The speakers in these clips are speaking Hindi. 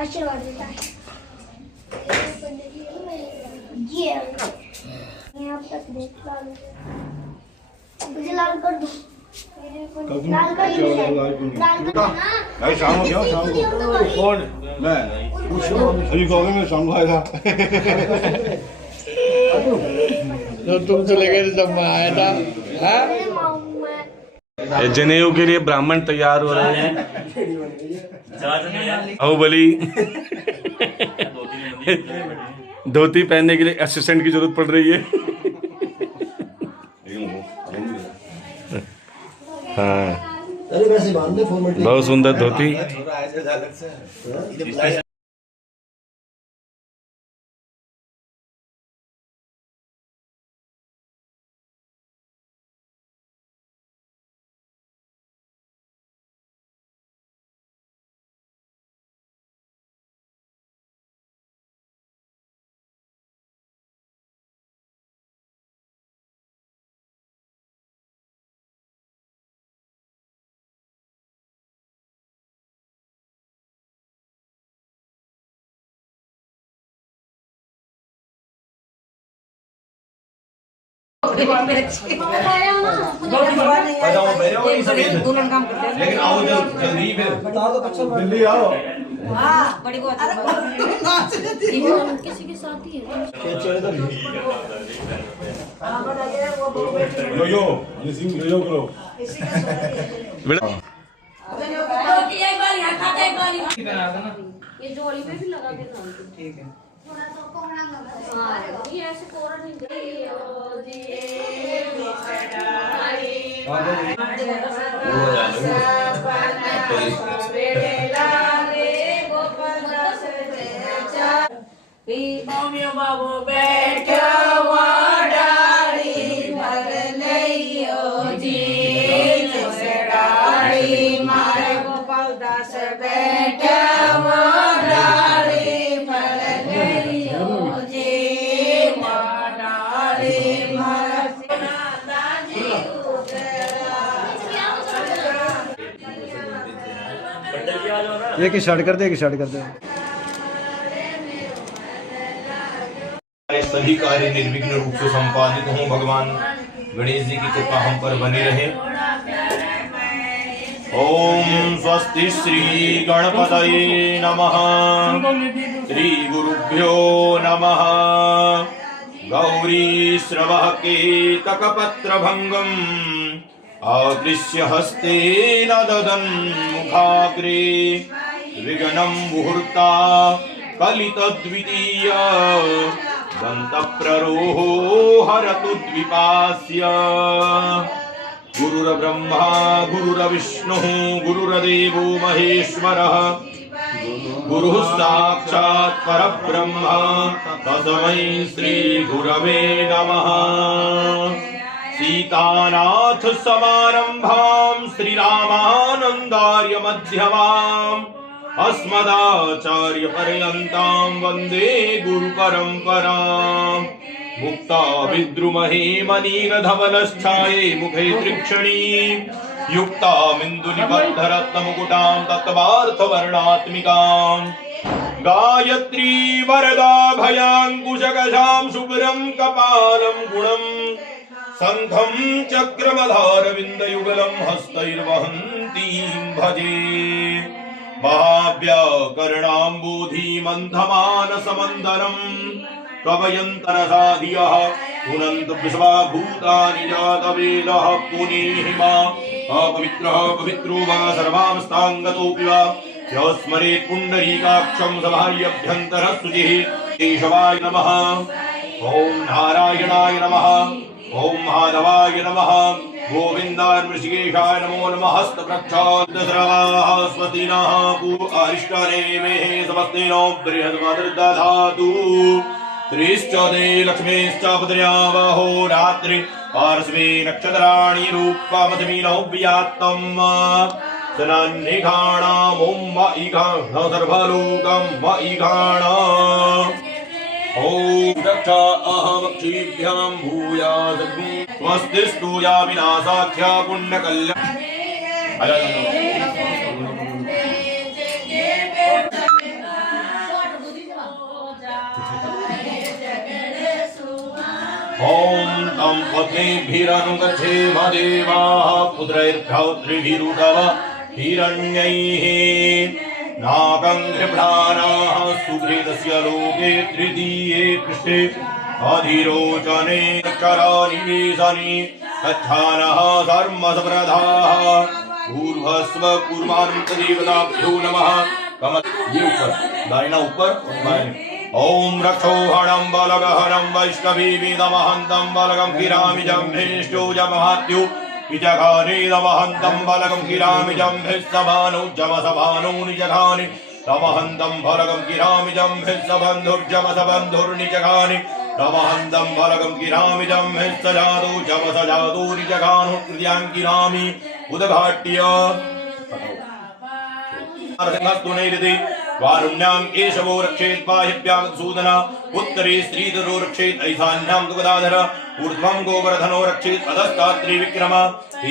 आशीर्वाद देता है ये आप तक देख मुझे लाल कर दो लाल कर दो लाल कर भाई शाम को जाओ शाम को कौन मैं अभी कहोगे मैं शाम को आएगा जो तुम चले गए जब मैं आया था। जनेऊ के लिए ब्राह्मण तैयार हो रहे हैं। बाहुबली धोती पहनने के लिए असिस्टेंट की जरूरत पड़ रही है। हाँ बहुत सुंदर धोती। लेकिन आओ जल्दी फिर बता दो जल्दी आओ। बड़ी को किसी के साथ ही है यो यो करो ये जोड़ी पे भी लगा के ठीक है। ये ऐसे कोरा नहीं बाबू बैठा डाली मर लियो जी डाली मारे गोपाल दास बैठा डाली मर लियो जी डाली मर एक स्टार्ट कर दे सभी कार्य निर्विघ्न रूप से संपादित हों। भगवान गणेश जी की कृपा हम पर बनी रहे। ओम स्वस्ति श्री गणपतये नमः। श्री गुरुभ्यो नमः। गौरी श्रवः केतकपत्र भंगम् आकृष्य हस्तेन ददन् मुखाग्रे विघ्नं मुहूर्ता कलितद्वितीय दन्तप्ररोहो हरतु द्विपास्य। गुरुर्ब्रह्मा गुरुर्विष्णुः गुरुर्देवो महेश्वरः गुरुः साक्षात् परब्रह्म तस्मै श्री गुरवे नमः। सीतानाथ समारंभां श्रीरामानन्दार्य मध्यमाम् अस्मदाचार्य पर्यन्तां वन्दे गुरु परम्पराम्। मुक्ता विद्रुमहे मनीरधवलश्छाये मुखे त्रिक्षणी युक्तामिन्दुनिबद्धरत्नमुकुटां तत्त्वार्थवर्णात्मिकां गायत्री वरदाभयाङ्कुशकशां शुभ्रं कपालं गुणं शङ्खं चक्रमधारविन्दयुगलं हस्तैर्वहन्तीं भजे। महाव्याकरणाम्बोधिमन्थमानसमन्दरम् कवयन्तरसाधियः पुनन्त विश्वाभूतानि जातवेदः पुनीहिमा अपवित्रः पवित्रो वा सर्वावस्थाङ्गतोऽपि वा यस्मरेत् पुण्डरीकाक्षं सभार्यभ्यन्तरस्तुतिः केशवाय नमः। ॐ नारायणाय नमः। ॐ माधवाय नमः। गोविन्दाय ऋषिकेशाय नमो नमः। हस्तप्रक्षालस्रवाः स्वस्तिनः पूर्वारिष्टनेमे समस्तेनो बृहस्पतिर्दधातु। त्रिश्च ते लक्ष्मीश्च पत्न्यावहो रात्रि पार्श्वे नक्षत्राणि रूपमधमीनौ व्यात्तम् सनन्निघाणाम् ॐ मयिघाण सर्वलोकं मयिघाण। ॐ रक्षा अहमक्षिभ्यां भूयात् स्वस्तिस्तु या विनाशाख्या पुण्यकल्याण। ॐ तं पद्मेभिरनुगच्छेम देवाः पुत्रैर्भ्रातृभिरुतव हिरण्यैः नागं कृप्राणाः सुकृतस्य लोके तृतीये पृष्ठे अधिरोचने चरनिवेशने तच्छानः धर्मसप्रधाः पूर्वस्व कुर्वान्तदेवताभ्यो नमः। ये ऊपर दाहिना ऊपर ओम रक्षोहणं बलगहनं वैष्णवी वेदमहन्तं बलगं गिरामि जम्भेष्टो जमहात्यो निजघानेदमहन्तं बलगं गिरामि जम्भिस्सभानो जमसभानो निजघानि तमहन्तं बलगं गिरामि जम्भिस्सबन्धुर्जमसबन्धुर्निजघानि तमहन्तं बलगं गिरामि जम्भिस्सजातो जमसजातो निजघानो तृतीयां गिरामि उद्घाट्य वारुण्यां केशवो रक्षेत् बाह्यभ्यां सूदन उत्तरे श्रीधरो रक्षेत् ऐशान्यां दुगदाधर ऊर्ध्वं गोवर्धनो रक्षेत् अधस्तात् त्रिविक्रम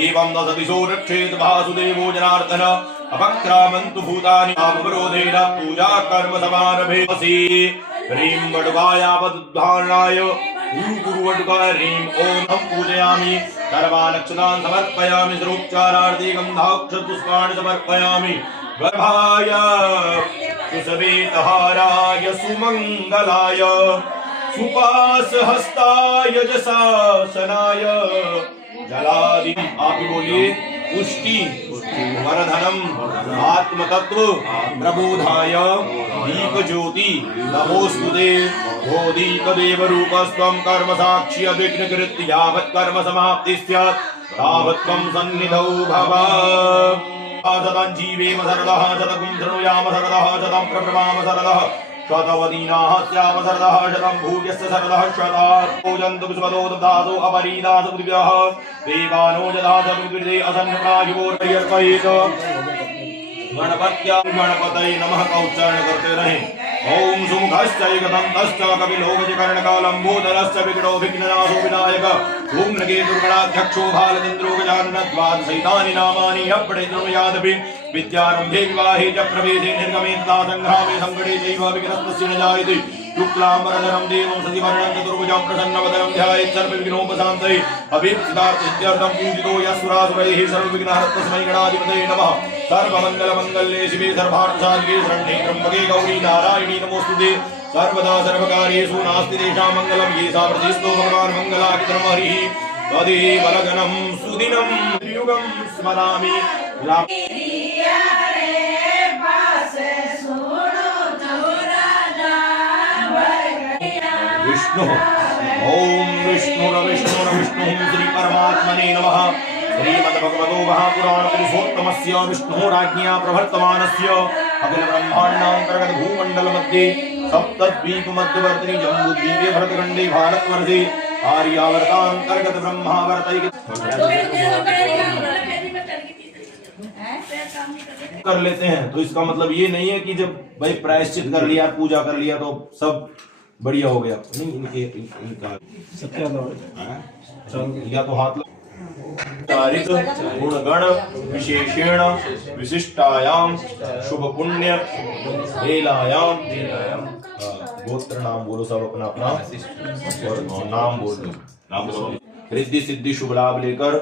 एवं दशदिशो रक्षेत् वासुदेवो जनार्दन अपक्रामन्तु भूतानि अवरोधेन पूजा कर्म समारभे ह्रीं वडुकायापदुद्धारणाय गुरु वडुकाय ह्रीं ॐ पूजयामि सर्वानक्षतान् समर्पयामि सर्वोपचारार्थे गन्धाक्षपुष्पाणि समर्पयामि गर्भाय सुसवेतहाराय सुमंगलाय सुपासहस्ताय जशासनाय जलादि आप बोलिए पुष्टि वरधनम आत्मतत्व प्रबोधाय दीप ज्योति नमोस्तुते बोधिक देव रूपस्त्वं कर्म साक्षी अभिघ्नकृत यावत् कर्म समाप्ति स्यात् तावत् त्वं सन्निधौ भव। सदं जीवेम सरदः शतकुं शृणुयाम सरदः शतं प्रब्रवाम सरदः शतवदीनाः स्याम सरदः शतं भूयस्य सरदः शतात् पूजन्तु विश्वतो दधातु अपरीदासु पृथिव्यः देवानो यथा च पृथिवीर्थे असन्नप्रायुवोर्यर्पयेत् गणपत्या गणपतये नमः का उच्चारण करते रहें। ओम सुमुखश्च एकदन्तश्च कपिलोकजकर्णकालम्बोदरश्च विकटो विघ्ननाशो विनायक ओम नृकेतुर्गणाध्यक्षो भालचन्द्रो गजाननद्वादशैतानि नामानि ह्यपठेद्रुमयादपि विद्यारम्भे विवाहे च प्रवेशे निर्गमे तथा संग्रामे संकटे चैव विघ्नस्तस्य न जायते शुक्लाम्बरधरं देवं सतिवर्णं चतुर्भुजं प्रसन्नवदनं ध्यायेत् सर्वविघ्नोपशान्तये अभीप्सितार्थसिद्ध्यर्थं पूजितो यस्सुरासुरैः सर्वविघ्नहरस्मै गणाधिपतये नमः। सर्वमङ्गलमङ्गल्ये शिवे सर्वार्थसाधिके शरण्ये त्र्यम्बके गौरी नारायणी नमोस्तुते सर्वदा सर्वकार्येषु नास्ति तेषां मङ्गलं ये सामर्थ्यस्तो भगवान् मङ्गलाकितरं हरिः तदेव लगनं सुदिनं युगं स्मरामि। विष्णु ओम विष्णुर्विष्णुर्विष्णुः श्री परमात्मने नमः। श्रीमद्भगवतो महापुराण पुरुषोत्तमस्य विष्णुराज्ञया प्रवर्तमानस्य अखिल ब्रह्माण्डान्तर्गत भूमण्डल मध्ये सप्तद्वीप मध्यवर्तिनि जम्बूद्वीपे भरतखण्डे भारतवर्षे आर्यावर्तान्तर्गत ब्रह्मावर्तैक कर लेते हैं। तो इसका मतलब ये नहीं है कि जब भाई प्रायश्चित कर लिया पूजा कर लिया तो सब बढ़िया हो गया, नहीं। इनका या तो हाथ चारित गुणगण विशेषेण विशिष्टायाम शुभ पुण्य लीलायाम गोत्र नाम बोलो सब अपना अपना और नाम बोलो। रिद्धि सिद्धि शुभ लाभ लेकर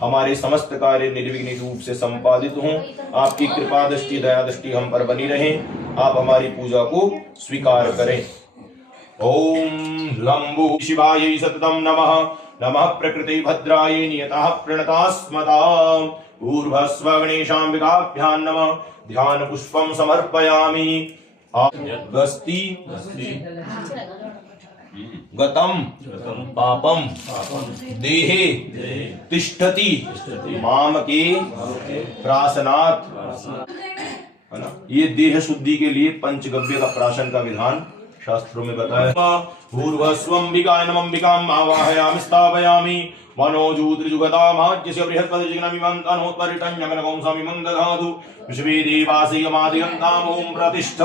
हमारे समस्त कार्य निर्विघ्न रूप से संपादित हों। आपकी कृपा दृष्टि दया दृष्टि हम पर बनी रहे। आप हमारी पूजा को स्वीकार करें। ओम लंबु शिवाय सततं नमः। नमः प्रकृति भद्राय नियतः प्रणतास्मता ऊर्ध्वस्व गणेशाम्बिकाभ्यां नमः। ध्यान पुष्पं समर्पयामि। गस्ति गतम पापम देहे तिष्ठति मामके प्राशनात्, है ना। ये देह शुद्धि के लिए पंचगव्य का प्राशन का विधान शास्त्रों में बताया। पूर्वस्वंबिकाय नमंबिकाम् आवाहयामि स्थापयामि मनोजूद्रिजुगतामाज्यस्य बृहस्पतिजिग्नमिमं तनोत्परिटञ्जगनकंसमिमं दधातु विश्वे देवासिगमादिगन्ताम् ॐ प्रतिष्ठ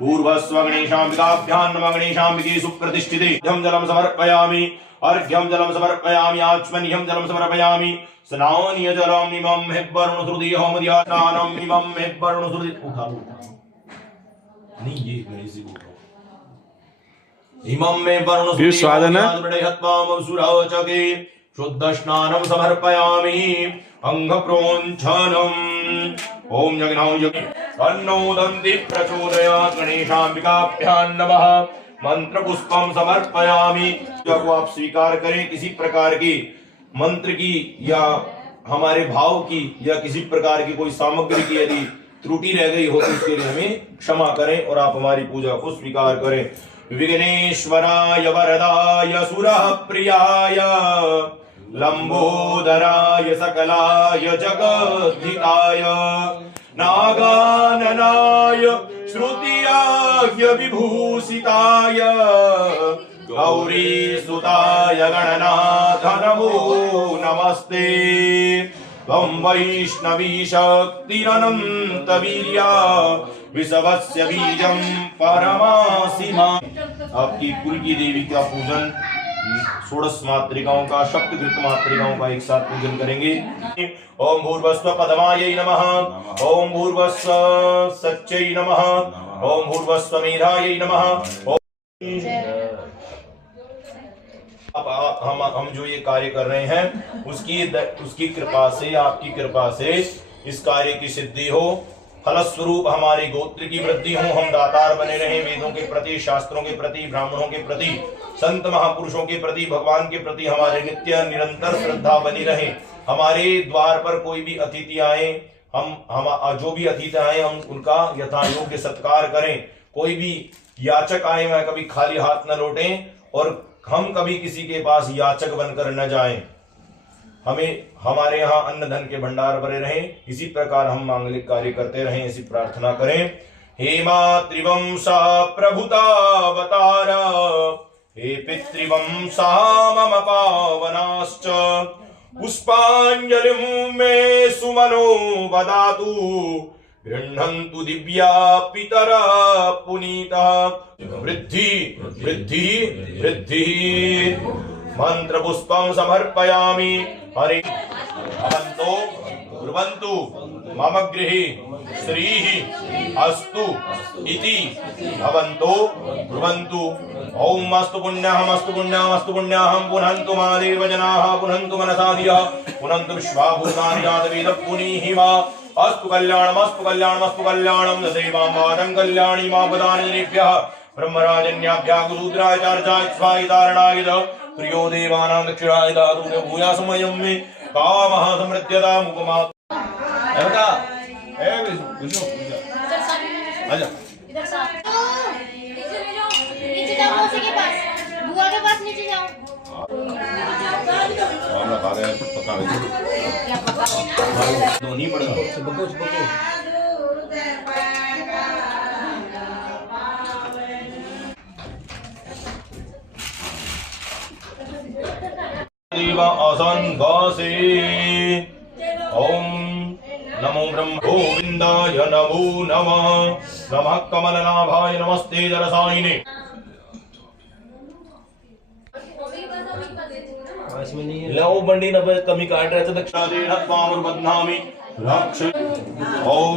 पूर्वस्व गणेशाम्बिकाभ्यां नमः। गणेशाम्बिके सुप्रतिष्ठिते अर्घ्यं जलं समर्पयामि। अर्घ्यं जलं समर्पयामि। आचमनीयं जलं समर्पयामि। स्नानीय जलम् इमं हिब्बरुणश्रुति होमदिया स्नानम् इमं हिब्बरुणश्रुति। नहीं ये गणेश जी बोल रहा हूं। इमं मे वरुण ये स्वाद है ना? चके शुद्ध स्नानं समर्पयामि अंग प्रोञ्छनम् ओम यज्ञाय यज्ञ तन्नो दन्ति प्रचोदयात् गणेशाम्बिकाभ्यां नमः मंत्र पुष्पम समर्पयामि। जब आप स्वीकार करें किसी प्रकार की मंत्र की या हमारे भाव की या किसी प्रकार की कोई सामग्री की यदि त्रुटि रह गई हो तो उसके लिए हमें क्षमा करें और आप हमारी पूजा को स्वीकार करें। विघ्नेश्वराय वरदाय सुरः प्रियाय लंबोदराय सकलाय जगद्धिताय नागाननाय श्रुतियाय विभूषिताय गौरी सुताय गणनाथ नमो नमस्ते। त्वं वैष्णवी शक्तिरनंत वीर्या विषवस्य बीजं परमासि मां। आपकी कुल की देवी का पूजन 16 मातृकाओं का शक्तिकृत मातृकाओं का एक साथ पूजन करेंगे। ओम भूर्भुवस्व पद्मायै नमः ओम भूर्भुवस्व सच्चै नमः ओम भूर्भुवस्व मेधायै नमः। हम जो ये कार्य कर रहे हैं उसकी कृपा से आपकी कृपा से इस कार्य की सिद्धि हो, फलस्वरूप हमारे गोत्र की वृद्धि हो, हम दातार बने रहें वेदों के प्रति, शास्त्रों के प्रति, ब्राह्मणों के प्रति, संत महापुरुषों के प्रति, भगवान के प्रति हमारे नित्य निरंतर श्रद्धा बनी रहे। हमारे द्वार पर कोई भी अतिथि आए, हम जो भी अतिथि आए हम उनका यथा योग्य सत्कार करें। कोई भी याचक आए वह कभी खाली हाथ न लौटें और हम कभी किसी के पास याचक बनकर न जाएं। हमें हमारे यहाँ अन्न धन के भंडार भरे रहें। इसी प्रकार हम मांगलिक कार्य करते रहें, ऐसी प्रार्थना करें। हे मातृवंशा प्रभुतावतार हे पितृवंशा मम पावनाश्च पुष्पांजलिं मे सुमनो बदातु गृह्णन्तु दिव्या पितरा पुनीता वृद्धि वृद्धि वृद्धि। मंत्र पुष्पं समर्पयामि। हरि भवन्तु ब्रुवन्तु मम गृहे श्रीः अस्तु इति भवन्तु ब्रुवन्तु। ओम अस्तु पुण्यः अस्तु पुण्यः अस्तु पुण्यः पुनन्तु महादेव जनाः पुनन्तु मनसा धियः पुनन्तु विश्वाभूतानि जातवेदः पुनीहि वा। अस्तु कल्याणम् अस्तु कल्याणम् अस्तु कल्याणम् ददैवां वादं कल्याणी मा पदानि जनेभ्यः ब्रह्मराजन्याभ्यः गुरुद्राय चार्चाय स्वायितारणाय प्रियो देवानां दक्षिणाय दातु भूयासमयं मे कामः समृद्ध्यतां उपमा। बेटा ए विष्णु आजा इधर साथ नीचे ले जाओ, नीचे जाओ मौसी के पास, बुआ के पास नीचे जाओ। हम खा रहे हैं पका क्या पका तो नहीं पड़ेगा चिपको चिपको। देवा आसन वासे ओम नमो ब्रह्म गोविंदाय नमो नमः नमः कमलनाभाय नमस्ते जलसायिने। लव बंडी न कमी काट रहे थे दक्षिणा दे हत्वामुर बदनामी रक्ष ओम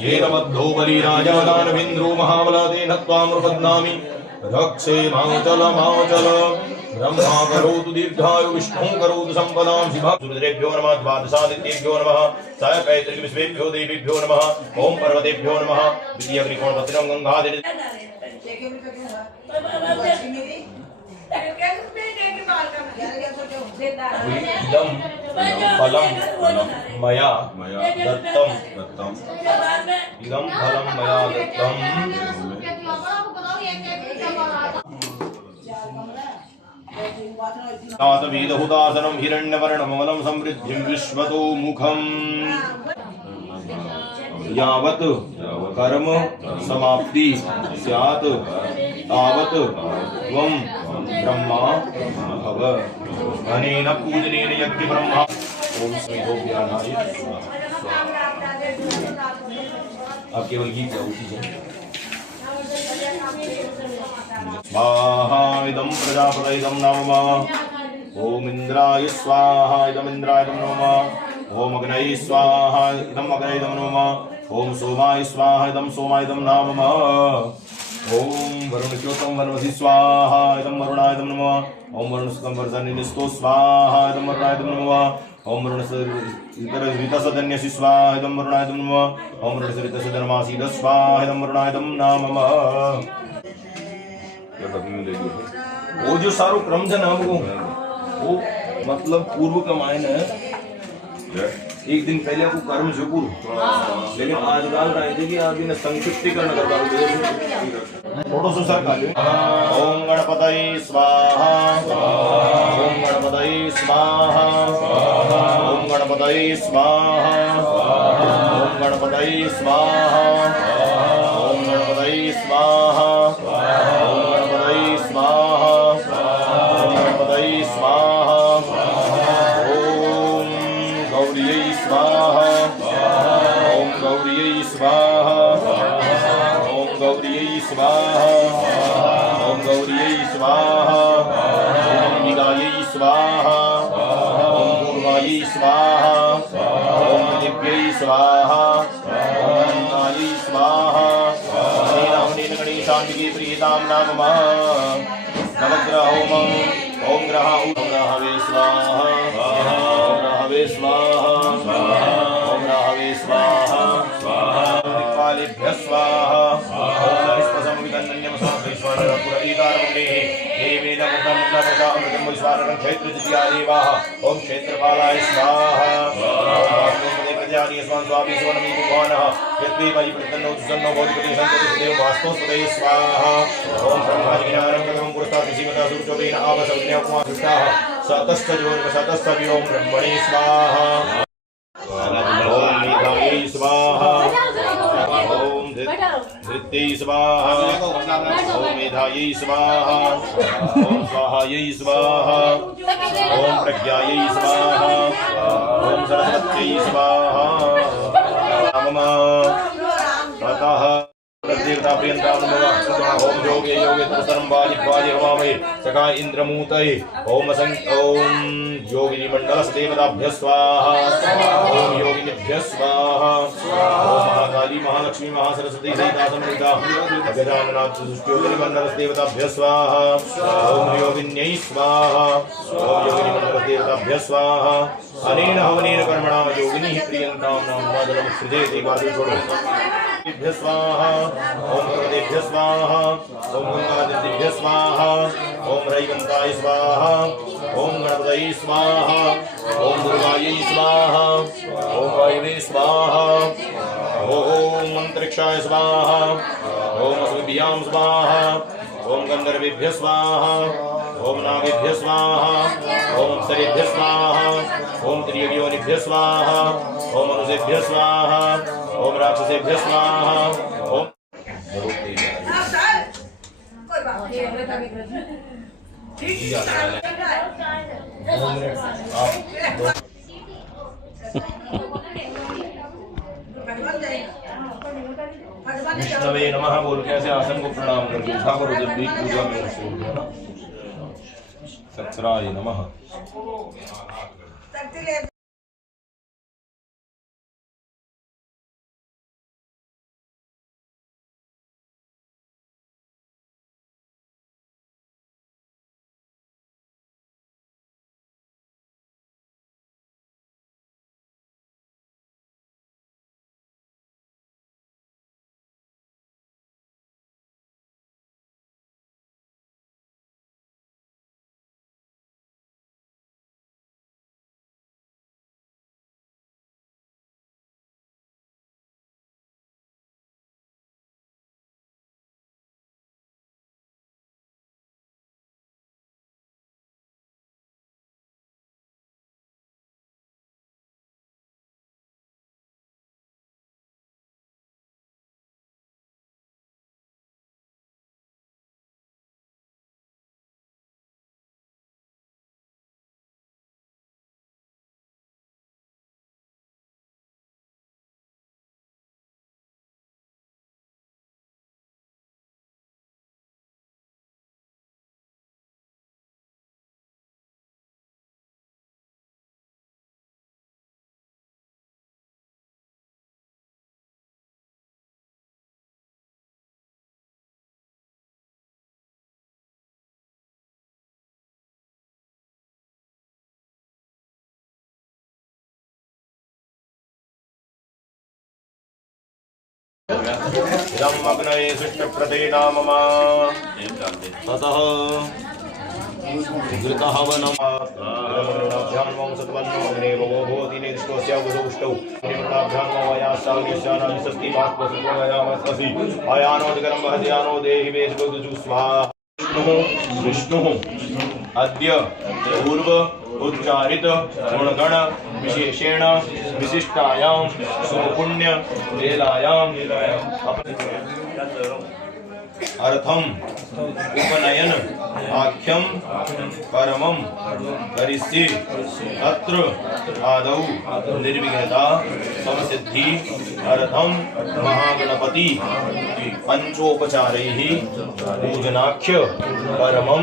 ये नबद्धो बलि राजा दानवेंद्रो महाबला दे हत्वामुर बदनामी रक्षे माचल ब्रह्मा करोतु दीर्घायु विष्णु करोतु संपदां शिवा। रुद्रेभ्यो नमः द्वादशादित्येभ्यो नमः साय पैतृक विश्वेभ्यो देवीभ्यो नमः ओम पर्वतेभ्यो नमः द्वितीय त्रिकोण पत्रं गंगाधर इदं फलं मया दत्तं इदं फलं मया दत्तं वेदहुदासनं हिरण्यवर्णममलं समृद्धिं विश्वतो मुखम् यावत् कर्म समाप्ति स्यात् तावत् त्वं ब्रह्मा भव। अनेन पूजनेन यज्ञ ब्रह्मा ओम स्वेदोभ्यानाय आप केवल गीत गाओ स्वाहा इदं प्रजापतये इदं नमः ओम इंद्राय स्वाहा इदं इंद्राय नमः ओम अग्नये स्वाहा इदं अग्नये नमः ओम सोमाय स्वाहा इदं सोमाय नमः ओम वरुणच्योतं वरमसि स्वाहा इदं वरुणाय नमः। ओम वरुणस्तं वर्षनिस्तो स्वाहा इदं वरुणाय नमः। ओम वरुणसरितसदन्यसि स्वाहा इदं वरुणाय नमः। ओम वरुणसरितसधर्मासीद स्वाहा इदं वरुणाय नमः। वो जो सारो क्रम है ना वो मतलब पूर्व का मायने एक दिन पहले को कर्म जो पूर्व, लेकिन आज गाल रहे थे कि आज दिन संक्षिप्तीकरण कर पाओ थोड़ा सा सर काले। ओम गणपतये स्वाहा ओम गणपतये स्वाहा ओम गणपतये स्वाहा ओम गणपतये स्वाहा ओम गणपतये स्वाहा ओम गणपतये स्वाहा ओम गणपतये स्वाहा ओम गौरियै स्वाहा ओम गौरियै स्वाहा ओम गौरियै स्वाहा ओम गौरियै स्वाहा ओम निगायै स्वाहा ओम पूर्वायै स्वाहा ओम दिव्यै स्वाहा ओम नायै स्वाहा अनेन गणेशान्तिके प्रीतां नाम नवग्रह ओम ग्रहवे स्वाहा ओम ग्रहवे स्वाहा ओम ग्रहवे स्वाहा दिक्पालेभ्यः स्वाहा ओम हरिस्पसं विकन्दन्यं स्वामेश्वरपुरईकारमुने देवेन मुद्दं वैश्वानरं क्षेत्रजित्यादेवाः ओम क्षेत्रपालाय स्वाहा ओम प्रजानि स्वान् स्वामी सुवर्णमी भुवनः यद्वे मयि प्रतन्नो सुसन्नो भवति सन्ततिदेव वास्तोस्पदे स्वाहा ओम ब्रह्माज्ञानं कथं पुरस्तात् जीवता सुरचोपेन आवसव्य उपमासुष्टाः सतस्तजोर्वसतस्त व्योम ब्रह्मणे स्वाहा ओम मेधायै स्वाहा ओम धृत्यै स्वाहा ओम मेधायै स्वाहा ओम स्वाहायै स्वाहा ओम प्रज्ञायै स्वाहा ओम सरस्वत्यै स्वाहा नमः ततः देवता प्रियंता नमः ओम योगे योगे तुसरं वाजि वाजि हवामहे सखा इंद्रमूतये ओम योगिनी मंडलस देवताभ्यः स्वाहा ओम योगिनीभ्यः स्वाहा ओम महाकाली महालक्ष्मी महासरस्वती सहिता समन्विता गजाननाथ सुष्ठ्योगिनी मंडलस देवताभ्यः स्वाहा ओम योगिन्यै स्वाहा ओम योगिनी मंडलस देवताभ्यः स्वाहा अनेन हवनेन कर्मणा योगिनी प्रियंतां नाम वादनं सृजेति वादु छोड़ो भ्य स्वाहा ओम भगवतेभ्यः स्वाहा ओम गंगादेव्यः स्वाहा ओम रैवंताय स्वाहा ओम गणपतये स्वाहा ओम दुर्गायै स्वाहा ओम वायवे स्वाहा ओम अंतरिक्षाय स्वाहा ओम अस्मभ्यां स्वाहा ओम गंधर्वेभ्यः स्वाहा ओम नागेभ्यः स्वाहा ओम सरेभ्यः स्वाहा ओम त्रियोनिभ्यः स्वाहा ओम मनुष्येभ्यः स्वाहा ओम राक्षसेभ्यः स्वाहा ओम विष्णवे नमः बोल कैसे आसन को प्रणाम करके उठा करो जब भी पूजा में सो ना सत्सराय नमः। इदम् अग्नये सृष्टप्रते नाममा ततः घृतः वनम् ध्यानमं सत्वन्नो अग्नेवो भवति निर्दिष्टोऽस्य वसुष्टौ निवृत्ताभ्यामो वयास्साग्निश्चानादिशस्ति मात्मसत्त्वमयामसि अयानोदिकरं वहद्यानो देहि वेशभुजु स्वाहा विष्णुः अद्य पूर्व उच्चारित गुणगण विशेषेण विशिष्टायां सुपुण्य लीलायां अर्थम उपनयन आख्यम परमं करिष्ये अत्र आदौ निर्विघ्नता समसिद्धि अर्थम महागणपति पंचोपचारैः पूजनाख्य परमं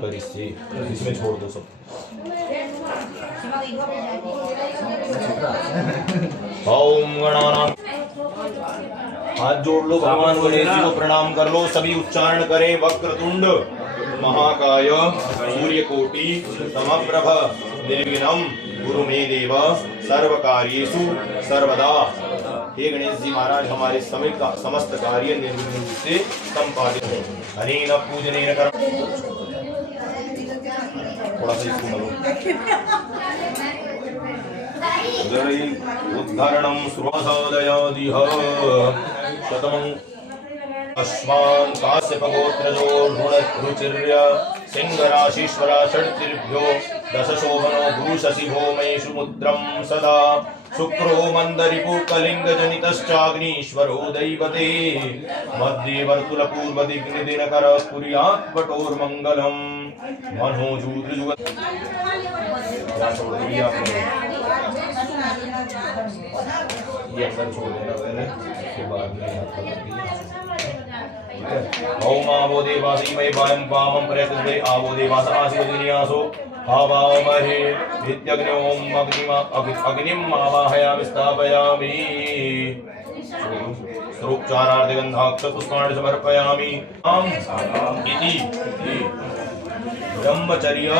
करिष्ये। इसमें छोड़ दो सब। ओम गणानाम हाथ जोड़ लो, भगवान गणेश जी को प्रणाम कर लो, सभी उच्चारण करें। वक्रतुंड महाकाय सूर्यकोटि समप्रभ निर्विघ्नं कुरु मे देव सर्वकार्येषु सर्वदा। हे गणेश जी महाराज, हमारे समस्त कार्य निर्विघ्न रूप से संपादित हो। अनेन पूजनेन कर थोड़ा सा इसको बोलो। उद्धरणं सुरसोदयादिह शतमं अश्वान् काश्यपगोत्रजो रुचिर्य सिंहराशीश्वरा षड्तिर्भ्यो दशशोभनो भूषसिभो मेषु मुद्रं सदा शुक्रो मन्दरिपुकलिङ्गजनितश्चाग्नीश्वरो दैवते मध्ये वर्तुलपूर्वदिग्निदिनकर स्फुर्यात् वटोर्मङ्गलम् मनोजूतजुग ये अंदर छोड़ देना पहले, उसके बाद में ओम आवो देवासी मय वायं वामं प्रयतते आवो देवास आसिवदिन्यासो आवामहे नित्यग्नि ओम अग्निम आवाहयामि स्थापयामि स्वरूपचारार्थ गंधाक्ष पुष्पाणि समर्पयामि आम इति ब्रह्मचर्य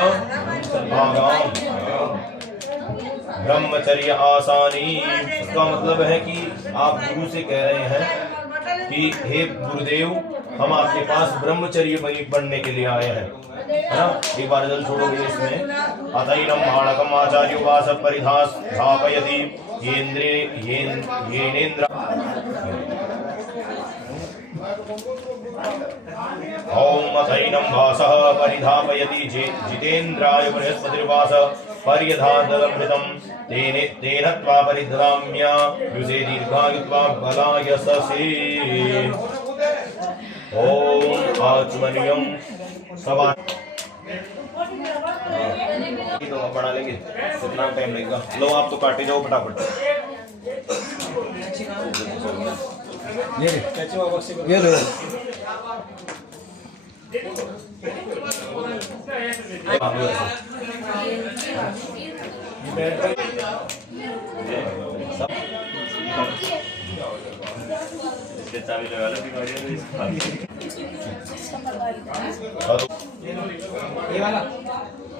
आगाम ब्रह्मचर्य आसानी। इसका मतलब है कि आप गुरु से कह रहे हैं कि हे गुरुदेव, हम आपके पास ब्रह्मचर्य बनने के लिए आए हैं, है ना। एक बार जल छोड़ोगे इसमें। अतैनम बाणकम आचार्य उवास परिधास स्थापयति येनेन्द्र ओम अथैनम भासः परिधापयति जितेन्द्राय बृहस्पतिर्वास पर्यधादमृतं तेन त्वा परिधराम्या युजे दीर्घायुत्वा बलायससे। ओम आचमनियम सवा तो बना लेंगे, कितना टाइम लगेगा? लो आप तो काटे जाओ फटाफट। ये लो चाबी लगा लो।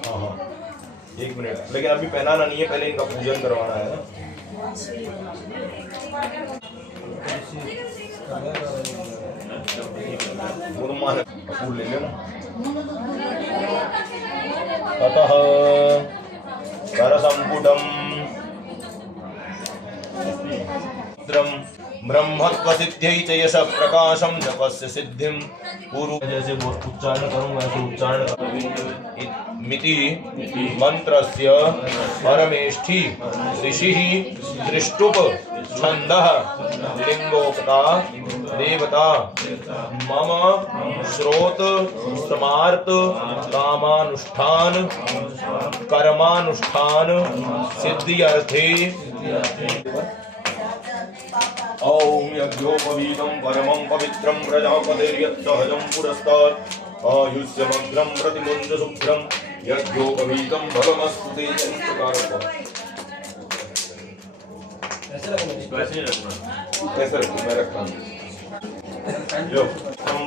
हाँ, एक मिनट, लेकिन अभी पहनाना नहीं है, पहले इनका पूजन करवाना है। फूल ले लेना। ततः करसंपुटम् ब्रह्मत्व सिद्ध्यै च यश प्रकाशम जपस्य सिद्धिं पूर्व। जैसे उच्चारण करूंगा वैसे उच्चारण मिति मंत्रस्य परमेष्ठि ऋषिः त्रिष्टुप छंदः लिंगोक्ता देवता मम श्रोत समार्त कामानुष्ठान कर्मानुष्ठान सिद्ध्यर्थे। ओम यज्ञोपवीतं परमं पवित्रं प्रजापतिर्यत्सहजं पुरस्तात् आयुष्यमग्रं प्रतिमुञ्च शुभ्रं यज्ञोपवीतं भगमस्तु ते। कैसे रखूं? मैं रखता हूं।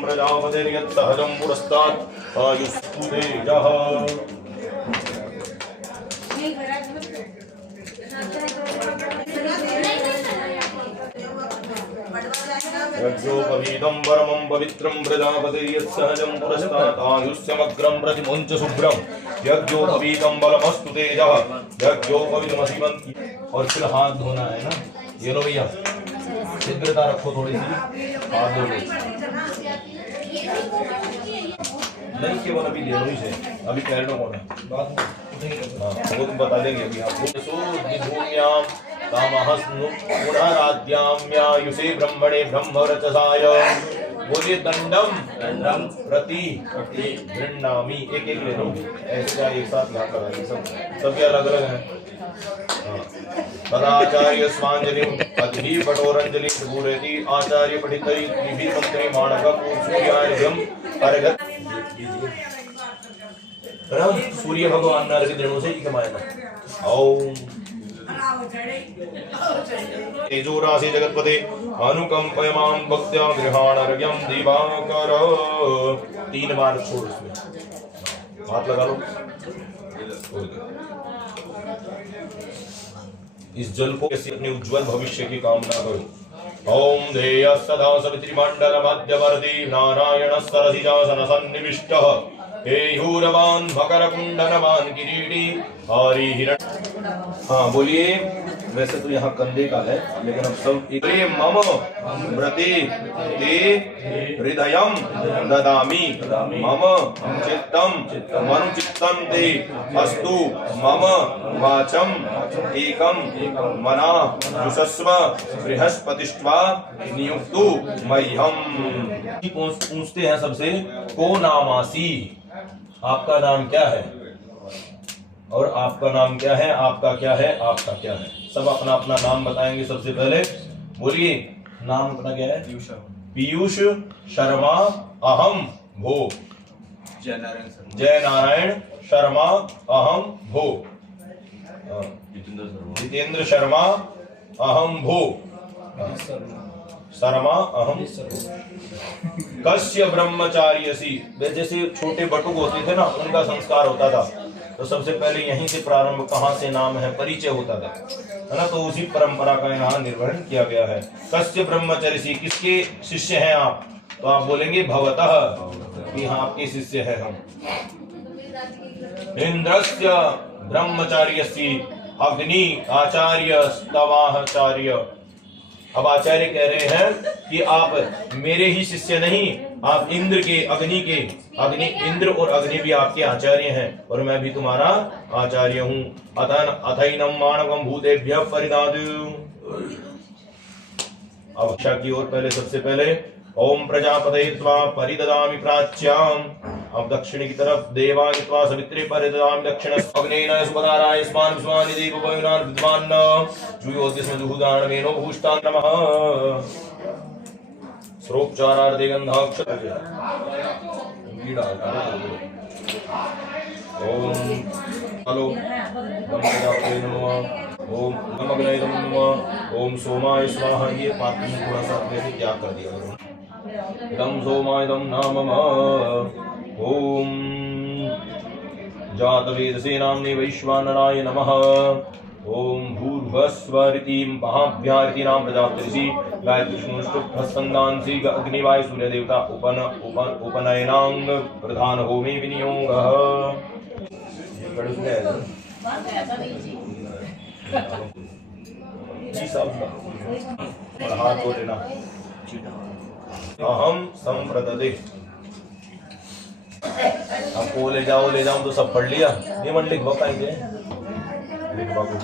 प्रजापतिर्यत्सहजं पुरस्तात् आयुष्यस्तु ते जः। यज्ञोपवीतं परमं पवित्रं प्रजापते यत्सहजं पुरस्तात् आयुष्यमग्रं प्रतिमुञ्च शुभ्रं यज्ञोपवीतं बलमस्तु तेजः यज्ञोपवीतमसिवन्। और फिर हाथ धोना है ना। ये लो भैया शीघ्रता रखो थोड़ी सी, हाथ धो लो। नहीं केवल अभी ले लो इसे, अभी पैरना कौन है बात हाँ वो तुम बता देंगे अभी आपको। पुनराद्याम्यायुषे ब्रह्मणे ब्रह्मरचसाय बोलिए दंडम प्रति गृह्णामि। एक एक ले लो ऐसे एक साथ यहाँ कराइए, सब अलग अलग है। तदाचार्य स्वांजलिं अधि पटोरंजलि पूरयति आचार्य पठितै त्रिभिः मंत्रे माणक सूर्यार्घ्यं अर्घ्य। सूर्य भगवान ने अर्घ्य देने से कमाया। ओम तेजोराशि जगत्पते अनुकंपय मां भक्त्या गृहाणार्घ्यं दिवाकर। 3 बार छोड़ इसमें हाथ लगा लो। इस जल को कैसे अपने उज्जवल भविष्य की कामना करो। ओम धेय सदा सवित्री मंडल मध्यवर्ती नारायण सरसिजासन सन्निविष्टः हेयूरवान मकर कुंडलवान किरीटी हरि हिरण। हाँ बोलिए। वैसे तो यहाँ कंधे का है लेकिन अब सब मम व्रते ते हृदयं ददामि मम चित्तम मनुचित्तं ते अस्तु मम वाचम एकम मना जुषस्व बृहस्पतिष्वा नियुक्तु मह्यम। पूछते हैं सबसे को नामासी, आपका नाम क्या है और आपका नाम क्या है, आपका क्या है, आपका क्या है। सब अपना अपना नाम बताएंगे। सबसे पहले बोलिए नाम अपना क्या है। पीयूष शर्मा अहम भो। जय नारायण शर्मा अहम भो। जितेंद्र शर्मा अहम भो। शर्मा अहम। कस्य ब्रह्मचार्यसी। जैसे छोटे बटुक होते थे ना, उनका संस्कार होता था तो सबसे पहले यहीं से प्रारंभ, कहाँ से नाम है, परिचय होता था, है ना। तो उसी परंपरा का यहाँ निर्वहन किया गया है। कस्य ब्रह्मचर्यसी, किसके शिष्य हैं आप, तो आप बोलेंगे भवतः, कि हाँ आपके शिष्य है हम। इंद्रस्य ब्रह्मचार्यसी अग्नि आचार्य स्तवाचार्य। अब आचार्य कह रहे हैं कि आप मेरे ही शिष्य नहीं, आप इंद्र के, अग्नि के, अग्नि इंद्र और अग्नि भी आपके आचार्य हैं और मैं भी तुम्हारा आचार्य हूँ। अथैनम मानवम भूतेभ्यः परिदादु। अब शिक्षा की ओर पहले सबसे पहले ओम प्रजापतये त्वा परिददामि प्राच्याम। अब दक्षिण की तरफ देवाय त्वा सवित्रे परिददामि दक्षिणस्थ। अग्नेन सुपदाराय स्मान् विश्वानि देववयुनान् विद्वान् जुयोतिस्म जुहुदानमेनो भूष्टान् नमः। श्रोपचारार्थे गन्धाक्षर। ओम हेलो ओम नमग्नाय नमः। ओम सोमाय स्वाहा। ये पाठ में थोड़ा सा वैसे त्याग कर दिया करो। दम सोमाय दम नामः। ओम जातवेदसे नाम्ने वैश्वानराय नमः। ओम भूर्भस्वरितिं महाभ्यारिति नाम प्रजापतिषि गायत्रीष्णुष्टुभस्सन्दांसि अग्निवाय सूर्य देवता उपनयनांग प्रधान होमे विनियोगः। और हाथ धो लेना। अहम संप्रदते। आपको ले जाओ तो सब पढ़ लिया। ये मन लिखवा पाएंगे, लिखवा को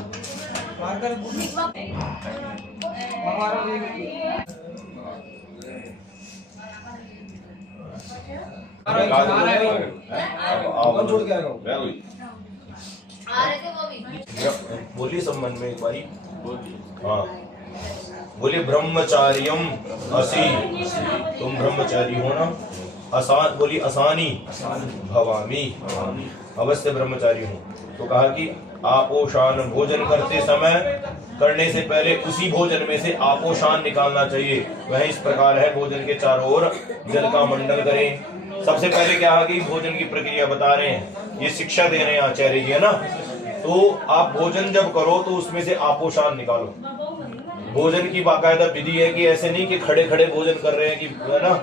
बोलिए सब मन में एक बारी। हाँ बोलिए ब्रह्मचार्यम असि। तुम ब्रह्मचारी हो ना। आसान बोली आसानी भवामी। अवश्य ब्रह्मचारी हूँ। तो कहा कि आपोषान भोजन करते समय करने से पहले उसी भोजन में से आपोषान निकालना चाहिए। वह इस प्रकार है, भोजन के चारों ओर जल का मंडल करें। सबसे पहले क्या है कि भोजन की प्रक्रिया बता रहे हैं, ये शिक्षा दे रहे हैं आचार्य जी, है ना। तो आप भोजन जब करो तो उसमें से आपोषान निकालो। भोजन की बाकायदा विधि है कि ऐसे नहीं कि खड़े खड़े भोजन कर रहे हैं कि है ना,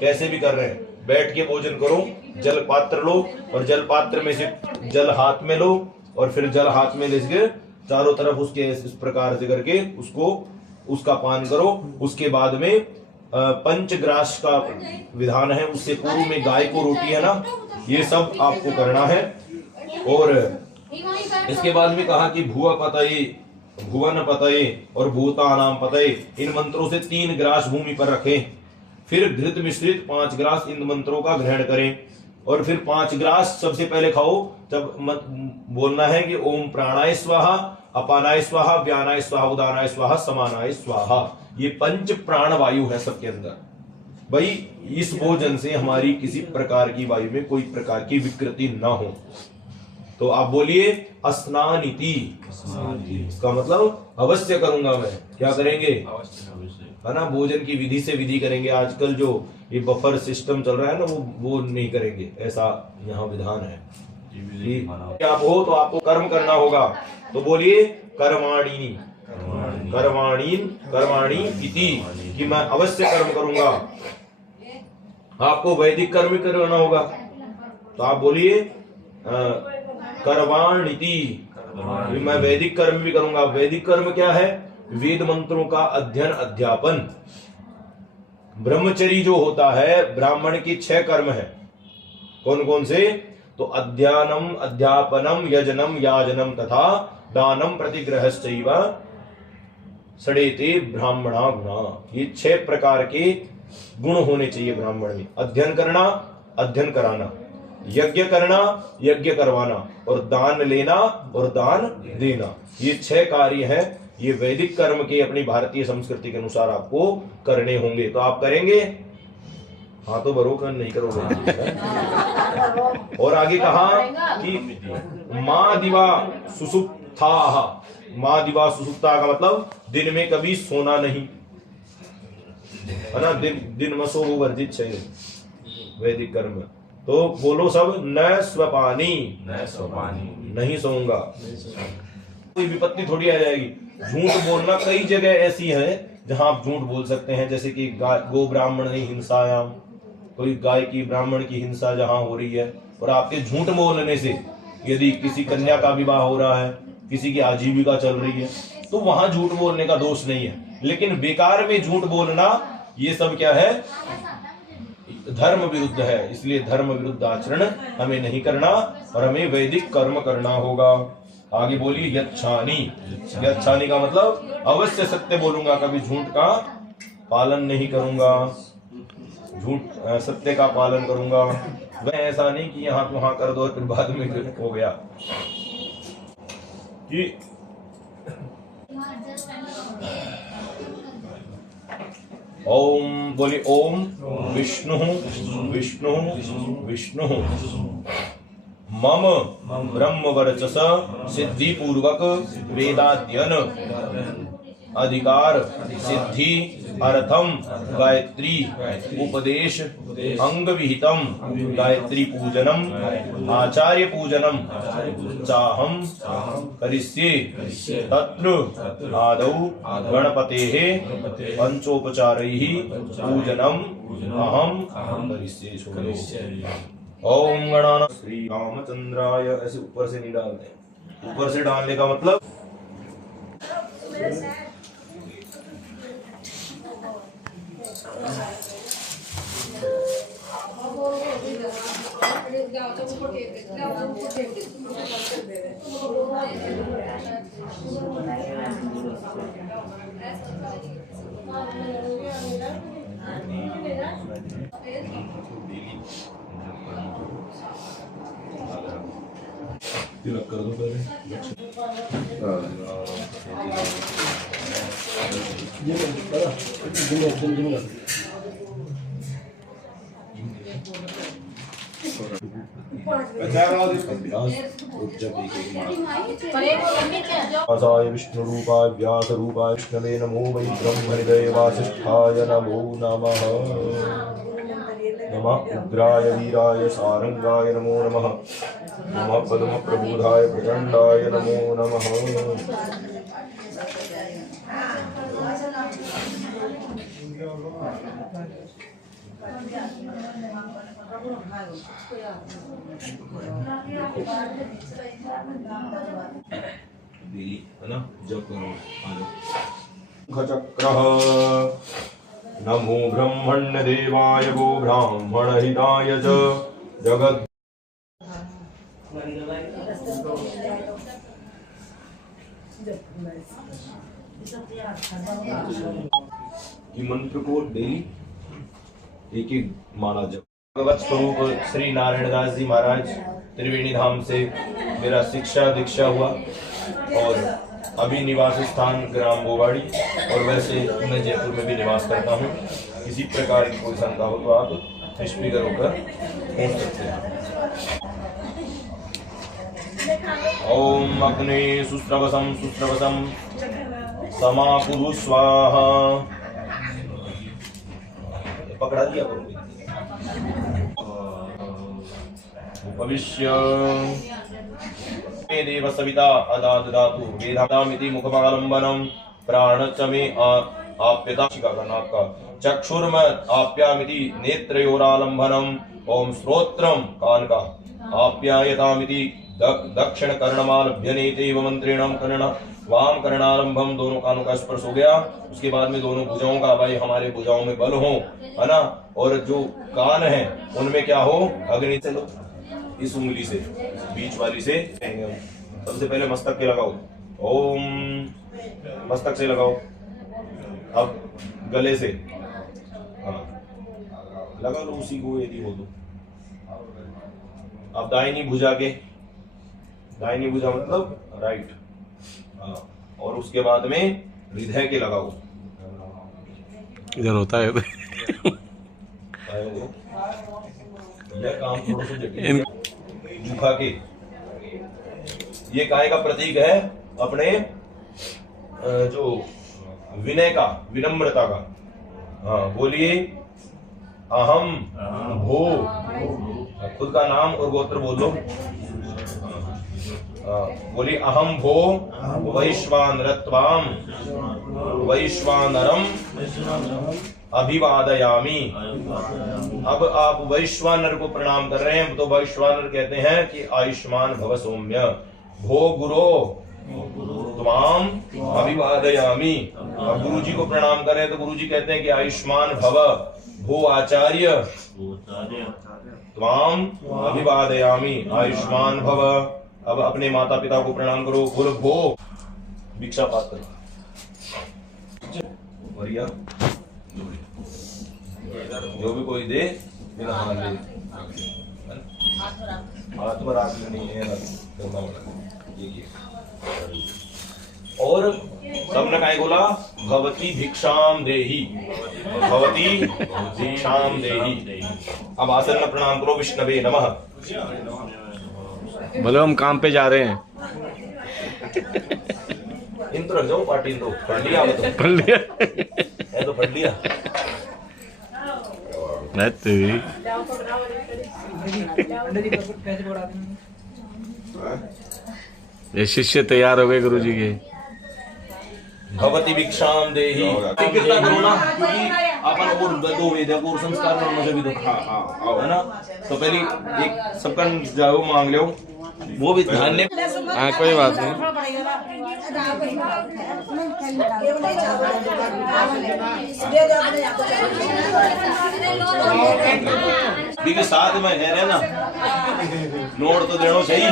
कैसे भी कर रहे हैं। बैठ के भोजन करो, जल पात्र लो और जल पात्र में से जल हाथ में लो और फिर जल हाथ में लेके चारों तरफ उसके इस प्रकार से करके उसको उसका पान करो। उसके बाद में पंचग्रास का विधान है, उससे पूर्व में गाय को रोटी है ना, ये सब आपको करना है। और इसके बाद में कहा कि भुआ पतये, भुवन पतये और भूता नाम पतये, इन मंत्रों से 3 ग्रास भूमि पर रखें। फिर घृत मिश्रित 5 ग्रास इन मंत्रों का ग्रहण करें और फिर 5 ग्रास सबसे पहले खाओ। जब बोलना है कि ओम प्राणाय स्वाहा, अपानाय स्वाहा, व्यानाय स्वाहा, उदानाय स्वाहा, समानाय स्वाहा। ये 5 प्राण वायु है सबके अंदर। भाई इस भोजन से हमारी किसी प्रकार की वायु में कोई प्रकार की विकृति ना हो। तो आप बोलिए अस्नानिति, इसका मतलब अवश्य करूंगा मैं। क्या करेंगे, है ना, भोजन की विधि से विधि करेंगे। आजकल जो ये बफर सिस्टम चल रहा है ना, वो नहीं करेंगे, ऐसा यहाँ विधान है। आप हो तो आपको कर्म करना होगा। तो बोलिए कर्माणी, कर्माणी, कर्माणी इति, कि मैं अवश्य कर्म करूंगा। आपको वैदिक कर्म करना होगा तो आप बोलिए कर्माणिति, मैं वैदिक कर्म भी करूंगा। वैदिक कर्म क्या है, वेद मंत्रों का अध्ययन अध्यापन। ब्रह्मचर्य जो होता है, ब्राह्मण की 6 कर्म है। कौन कौन से, तो अध्ययनम, अध्यापनम, यजनम, याजनम तथा दानम प्रतिग्रहश्चैव सडेते ब्राह्मणा गुणा। ये 6 प्रकार के गुण होने चाहिए ब्राह्मण में। अध्ययन करना, अध्ययन कराना, यज्ञ करना, यज्ञ करवाना, और दान लेना और दान देना। ये 6 कार्य हैं। ये वैदिक कर्म के अपनी भारतीय संस्कृति के अनुसार आपको करने होंगे। तो आप करेंगे, हाँ तो बरोबर नहीं करोगे। और आगे कहा कि माँ दिवा सुसुप्ता, माँ दिवा सुसुप्ता का मतलब दिन में कभी सोना नहीं, है ना, दिन में सो वर्जित चाहिए वैदिक कर्म। तो बोलो सब, न स्वपानी, नहीं सोऊंगा। कोई विपत्ति थोड़ी आ जाएगी। झूठ बोलना कई जगह ऐसी है जहां आप झूठ बोल सकते हैं, जैसे कि गो ब्राह्मण हिंसायाम, कोई गाय की ब्राह्मण की हिंसा जहां हो रही है, और आपके झूठ बोलने से यदि किसी कन्या का विवाह हो रहा है, किसी की आजीविका चल रही है, तो वहां झूठ बोलने का दोष नहीं है। लेकिन बेकार में झूठ बोलना, ये सब क्या है, धर्म विरुद्ध है। इसलिए धर्म विरुद्ध आचरण हमें नहीं करना और हमें वैदिक कर्म करना होगा। आगे बोलिए यच्छानि, यच्छानि का मतलब अवश्य सत्य बोलूंगा, कभी झूठ का पालन नहीं करूंगा, झूठ सत्य का पालन करूंगा। वह ऐसा नहीं कि यहाँ तो वहां कर दो और फिर बाद में हो गया कि ओम, बोली ओम विष्णु विष्णु विष्णु मम ब्रह्म वर्चस सिद्धि पूर्वक वेदाध्ययन अधिकार सिद्धि अर्थम गायत्री उपदेश अंग विहितम गायत्री पूजनम आचार्य पूजनम चाहम करिष्ये तत्र आदौ गणपतेः पंचोपचारैः पूजनम अहम करिष्ये। ओम गणानां श्री रामचंद्राय, ऐसे ऊपर से नहीं डालते, ऊपर से डालने का मतलब तिलक कर दो पहले। व्यासाय विष्णु रूपाय व्यास रूपाय विष्णवे नमो वै ब्रह्मनिधये वासिष्ठाय नमो नमः। नमः उग्राय वीराय सारंगाय नमो नमः। नमः पद्म प्रबोधाय प्रचंडाय नमो नमः। है ना जप करो चक्रः नमो ब्रह्मण्य देवाय गो ब्राह्मण हिताय च जगत् ये मंत्र को डेली एक एक माला जप। भगवत स्वरूप श्री नारायण दास जी महाराज त्रिवेणी धाम से मेरा शिक्षा दीक्षा हुआ और अभी निवास स्थान ग्राम बोवाड़ी और वैसे मैं जयपुर में भी निवास करता हूँ। किसी प्रकार की कोई शंका हो तो आप निष्फिक्र होकर पूछ सकते हैं। ओम अग्ने सुस्रवसम समाकुरु स्वाहा। पकड़ा दिया करो भविष्य मे देव सविता अदाददातु वेदामिति मुखमालंबनम प्राणच मे आप्यता शिकानाथ का चक्षुर्म आप्यामिति नेत्रयोरालंबनम ओम श्रोत्रम कान का आप्यायतामिति दक्षिण कर्णमालभ्यनेतेव मंत्रेणम कर्ण वाम कर्णारंभम। दोनों कानों का स्पर्श हो गया। उसके बाद में दोनों भुजाओं का, भाई हमारे भुजाओं में बल हो, है ना। और जो कान है उनमें क्या हो, अग्नि से लो। इस उंगली से, बीच वाली से सबसे पहले मस्तक के लगाओ। ओम मस्तक से लगाओ। अब गले से, हाँ लगा लो उसी को यदि हो तो। अब दाहिनी भुजा के, दाहिनी भुजा मतलब राइट, और उसके बाद में हृदय के लगाओ। इधर होता है यह काम थोड़ा सा जटिल। झुका के, ये काय का प्रतीक है अपने जो विनय का, विनम्रता का। हाँ बोलिए अहम भो, खुद का नाम और गोत्र बोलो। बोलिए अहम भो वैश्वानरत्वाम वैश्वानरम अभिवादयामि। अब आप वैश्वानर को प्रणाम कर रहे हैं तो वैश्वानर कहते हैं कि आयुष्मान भव सौम्य। भो गुरो त्वाम अभिवादयामि। अब गुरु जी को प्रणाम कर रहे हैं तो गुरु जी कहते हैं कि आयुष्मान भव। भो आचार्य त्वाम अभिवादयामि, आयुष्मान भव। अब अपने माता पिता को प्रणाम करो। बोलो भो भिक्षा पात्र बढ़िया, जो भी कोई दे बिना हाथ ले, हाथ में राख नहीं है करना पड़ा ये। और सबने काय बोला, भवती भिक्षाम देहि, भवती भिक्षाम देहि। अब आसन में प्रणाम करो। विष्णवे नमः। बोलो हम काम पे जा रहे हैं। इन तो रख जाओ पार्टी, तो पढ़ लिया तो पढ़ लिया है, तो पढ़ लिया। ये शिष्य तैयार हो गए गुरु जी के। भवती भिक्षाम देहि। कितना करो ना, क्योंकि अपन और दो वेद और संस्कार में मुझे भी दो, है ना। तो पहले एक सबका जाओ मांग लो, वो भी ध्यान ने। हाँ कोई बात नहीं। क्योंकि साथ में है ना, नोट तो देना चाहिए।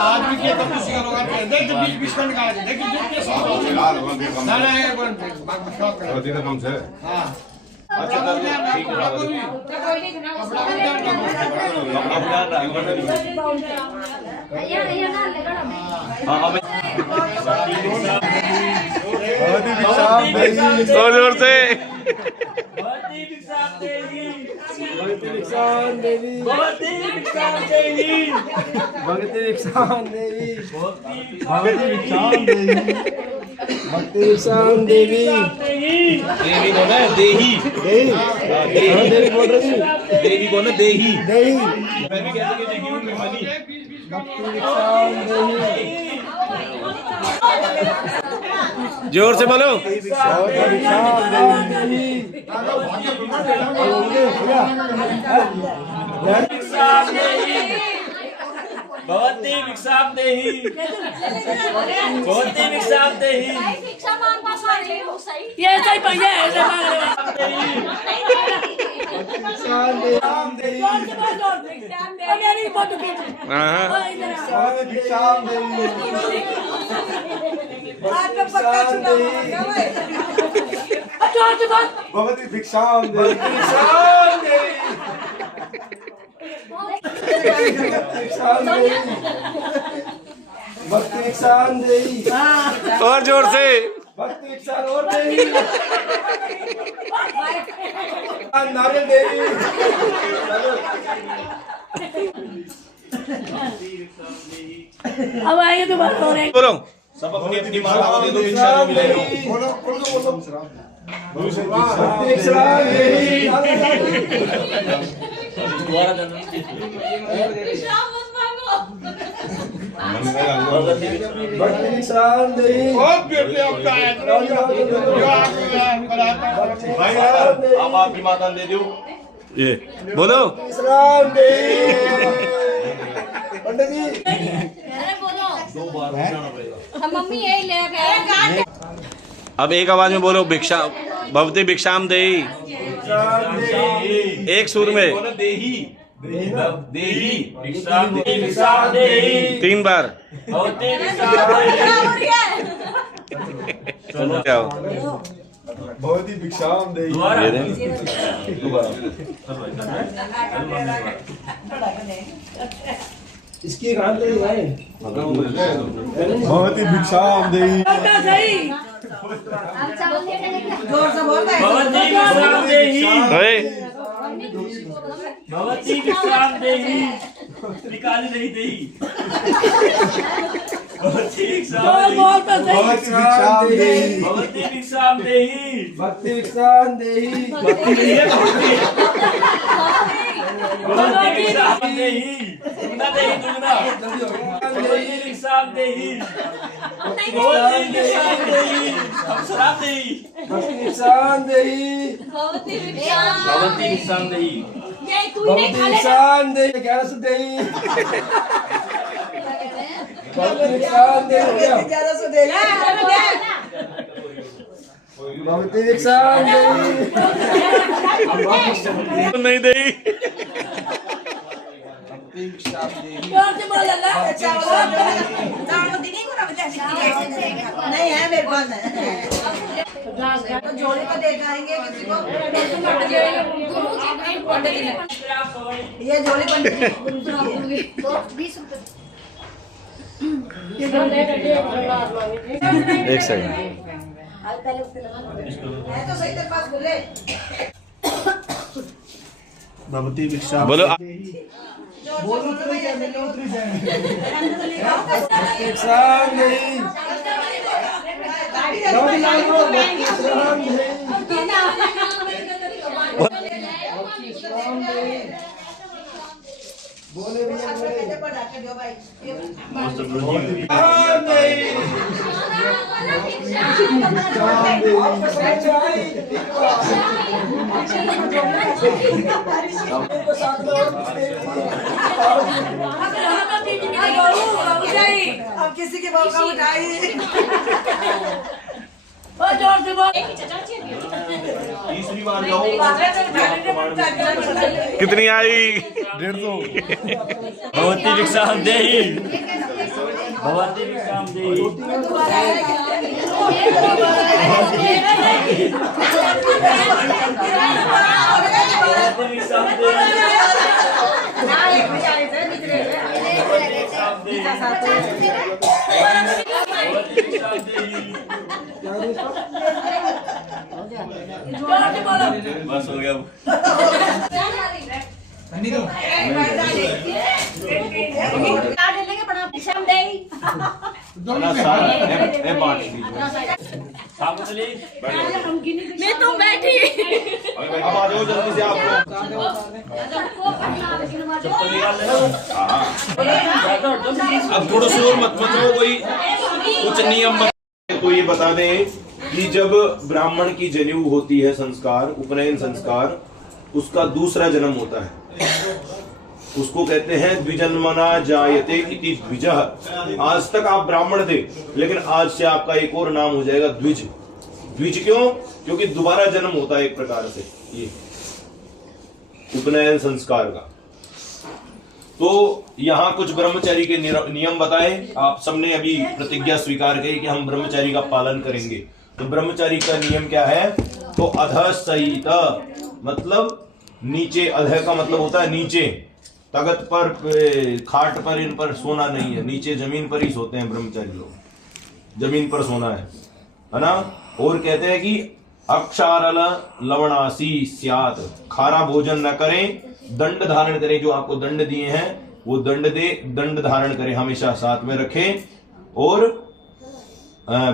आदमी के तो किसी का लोग देख 20 मिनट का देखिए ना से हां अच्छा ठीक है। जोर जोर से देवी को ना देही, देवी को ना देही। मैं भी कहते कि जोर से बोलो। भवती भिक्षां देहि भवती भिक्षां देहि भिक्षा मांगना मांगे हो सही ये सही भैया ऐसे मांग रहे हो मेरी फोटो खींच हाँ आपको पक्का सुना भवती भिक्षां देहि भक्ति भिक्षां देहि और जोर से। भक्ति भिक्षां और देहि नारियल देहि अब आएंगे तो बात हो रही बोलो। सब अपनी अपनी माताओं दे दो भिक्षा जो मिले हो। बोलो भक्ति भिक्षां देहि विश्राम मत मांगो भक्ति भिक्षां देहि बहुत बेटे आपका है जो भाई आप आपकी माता दे दो। ये बोलो। विश्राम देहि पंडित जी अरे बोलो हम मम्मी यही ले गए अब एक आवाज में बोलो। भिक्षा भवती भिक्षाम देहि। एक सुर में बोलो देही देही भिक्षां देहि भिक्षां देहि 3 बार। भवती भिक्षां देहि चलो जाओ। भवती भिक्षां देहि ये दे। इसकी गान ले भाई भवती भिक्षां देहि सही हम चावल ले लेंगे जोर से बोल रहे भवती भिक्षां देहि अरे भवती भिक्षां देहि निकाली नहीं देहि भवती भिक्षां बोल तो सही भवती भिक्षां देहि भवती भिक्षां देहि भक्ति भिक्षां देहि भवती भिक्षां देहि दुगना देहि दुगना भवती भिक्षां देहि भवती भिक्षां देहि हम शराब देहि भक्ति भिक्षां देहि भगवती विश्राम भवती भिक्षां देहि ये तू ही नहीं भक्ति खा ले भिक्षां देहि 1100 देहि भक्ति भिक्षां देहि 1100 दे भक्ति भिक्षां देहि नहीं देही। जोर से बोल ला चावल नहीं को नहीं है मेरे पास तो जोड़ी को दे जाएंगे किसी को ये जोड़ी पंडित 20 रुपए एक सेकंड। है तो सही तेरे पास बोले भवती भिक्षां बोलो। भिक्षां देहि भवती लाल को भक्ति भिक्षां देहि बोले भी कैसे पढ़ा के दो भाई भिक्षां देहि अब किसी के बाल का उठाई और जोर से बोल तीसरी बार जाओ। कितनी आई? 150 भवती भिक्षां देहि भवती भिक्षां देहि भवती भिक्षां बस हो गया। लेंगे बड़ा विश्राम दे सारा ए बांट दीजिए। सामने मैं तो बैठी। अब आ जाओ जल्दी से आप लोग। अब थोड़ा शोर मत मचो, कोई कुछ नियम तो ये बता दें कि जब ब्राह्मण की जनेऊ होती है संस्कार, उपनयन संस्कार, उसका दूसरा जन्म होता है, उसको कहते हैं द्विजन्मना जायते इति द्विजः। आज तक आप ब्राह्मण थे, लेकिन आज से आपका एक और नाम हो जाएगा द्विज। द्विज क्यों? क्योंकि दोबारा जन्म होता है एक प्रकार से ये उपनयन संस्कार का। तो यहां कुछ ब्रह्मचारी के नियम बताए। आप सबने अभी प्रतिज्ञा स्वीकार की कि हम ब्रह्मचारी का पालन करेंगे। तो ब्रह्मचारी का नियम क्या है? तो अधः सहित, मतलब नीचे, अधः का मतलब होता है नीचे, तगत पर, खाट पर, इन पर सोना नहीं है, नीचे जमीन पर ही सोते हैं ब्रह्मचारी लोग, जमीन पर सोना है ना। और कहते हैं कि अक्षारल लवणासी स्यात्, खारा भोजन न करें, दंड धारण करें, जो आपको दंड दिए हैं वो दंड धारण करें, हमेशा साथ में रखें। और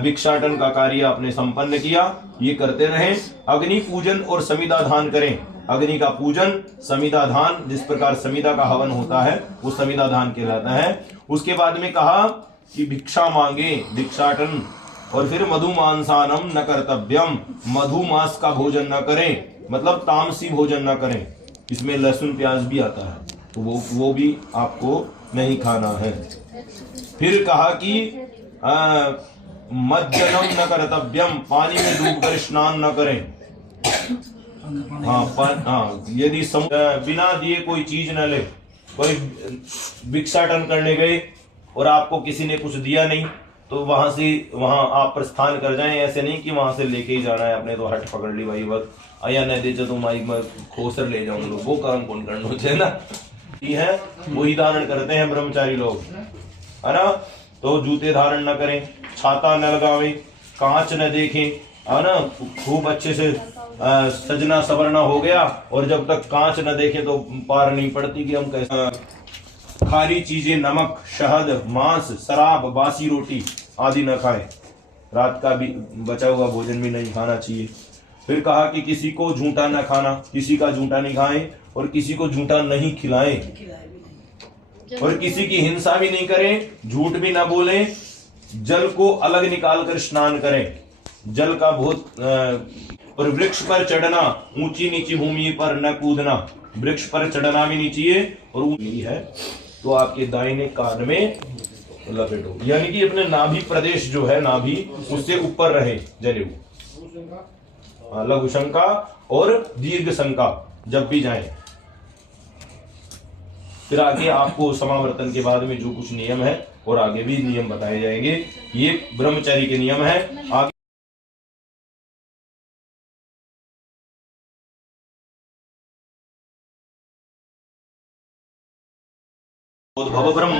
भिक्षाटन का कार्य आपने संपन्न किया, ये करते रहें। अग्नि पूजन और समिधा दान करें, अग्नि का पूजन, समिधा दान, जिस प्रकार समिधा का हवन होता है वो समिधा दान कहलाता है। उसके बाद में कहा कि भिक्षा मांगे, भिक्षाटन। और फिर मधुमांसानम न कर्तव्यम, मधुमांस का भोजन न करें, मतलब तामसी भोजन न करें, इसमें लहसुन प्याज भी आता है, तो वो भी आपको नहीं खाना है। फिर कहा कि मज्जनम न कर्तव्यम, पानी में डूबकर स्नान न करें। हाँ, यदि बिना दिए कोई चीज न ले, कोई भिक्षाटन करने गए और आपको किसी ने कुछ दिया नहीं, तो वहां आप प्रस्थान कर जाएं। ऐसे नहीं कि वहां से लेके ही जाना है अपने, तो हट पकड़ ली भाई, बस आया नहीं दे तुम आई, मैं खोसर ले जाऊं लोग, वो काम कौन करना चाहिए ना, ये है वही धारण करते हैं ब्रह्मचारी लोग, है ना। तो जूते धारण न करें, छाता न लगावे, कांच न देखें, है ना। खूब अच्छे से सजना सवरना हो गया, और जब तक कांच न देखे तो पार नहीं पड़ती कि हम कैसे। खारी चीजें, नमक, शहद, मांस, शराब, बासी रोटी आदि न खाएं। रात का भी बचा हुआ भोजन भी नहीं खाना चाहिए। फिर कहा कि किसी को झूठा न खाना, किसी का झूठा नहीं खाएं, और किसी को झूठा नहीं खिलाएं, और किसी की हिंसा भी नहीं करें, झूठ भी ना बोलें। जल को अलग निकाल कर स्नान करें, जल का बहुत। और वृक्ष पर चढ़ना, ऊंची नीची भूमि पर न कूदना, वृक्ष पर चढ़ना भी नहीं चाहिए। और ऊंची है तो आपके दाहिने कान में लपेटो, यानी कि अपने नाभि प्रदेश जो है, नाभि उससे ऊपर रहे जनेऊ। लघु शंका और दीर्घ शंका जब भी जाए। फिर आगे आपको समावर्तन के बाद में जो कुछ नियम है, और आगे भी नियम बताए जाएंगे, ये ब्रह्मचारी के नियम है। आगे भव ब्रह्म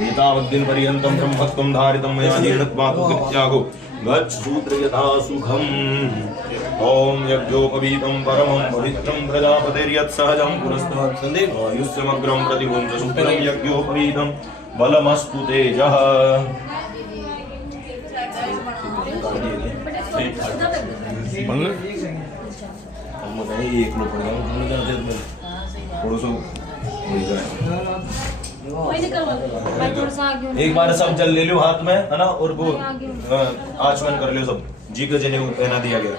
एतावद्दिन पर्यन्तं ब्रह्मत्वं धारितं मया जीर्णत्वातु कृत्यागो गच्छ सूत्र यथा सुखम्। ओम यज्ञोपवीतं परमं पवित्रं प्रजापतिर्यत्सहजं पुरस्तात् संदेवायुष्यमग्रं प्रतिभुञ्ज सुतरं यज्ञोपवीतं बलमस्तु तेजः। एक लोग एक बार सब जल ले लो हाथ में, है ना, और वो आचमन कर लो सब, जी का जनेऊ पहना दिया गया।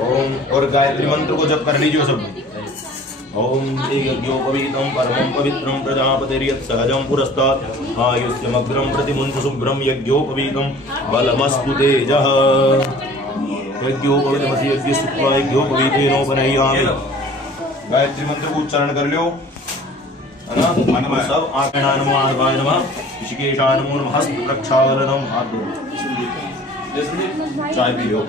ओम, और गायत्री मंत्र को जब कर लीजिए सब। ओम यज्ञोपवीतं परमं पवित्रं प्रजापतिर्यत्सहजं पुरस्तात् आयुष्यमग्रं प्रतिमुञ्च शुभ्रं यज्ञोपवीतं बलमस्तु तेजः। यज्ञोपवीतमसि यज्ञस्तुत्वा यज्ञोपवीतेनोपनयामि। गायत्री मंत्र को उच्चारण कर लो, है ना। सब आकर्णाय नमः, आर्वाय नमः, ऋषिकेशाय नमो नमः, हस्त प्रक्षालनम, हाथ धो, चाय पी लो।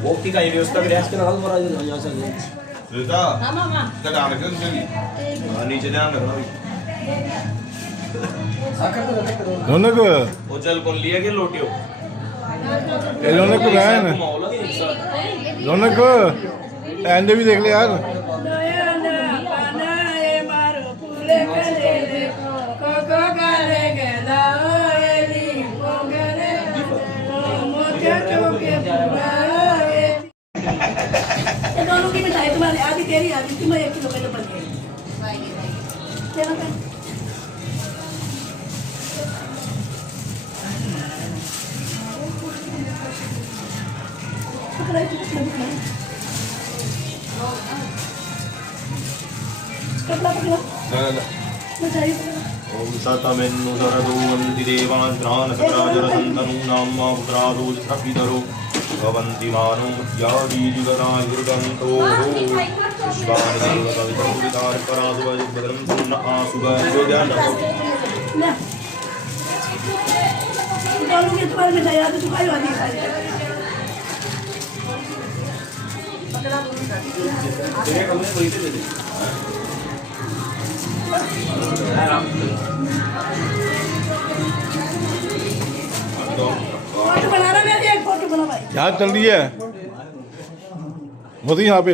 वो की का व्यवस्था करे इसके लगा बड़ा यहाँ से बेटा क्या डाल के चली नीचे ध्यान रखना रौनक वो चल कौन लिया के लोटियो ये रौनक बहन रौनक एंडे भी देख ले यार दोनों की मिठाई तुम्हारी आधी तेरी आधी तुम्हें 1 किलो का बन गई मिठाई ओम सतमेन्नु सरदोवन्ति देवान् घ्राणसकराजरसन्तनूनां पुत्रादोजथपितरो भवन्ति मानो मध्यादीजिगतायुर्गन्तो विश्वानि देवतवितरुवितार्परासुभद्रं सुन्न आसुभयोध्यानः दोनों की तुम्हारी मिठाई आधी तुम्हारी वाली फोटो बना रहा मैं एक फोटो बना भाई यहाँ चल रही है मोदी यहाँ पे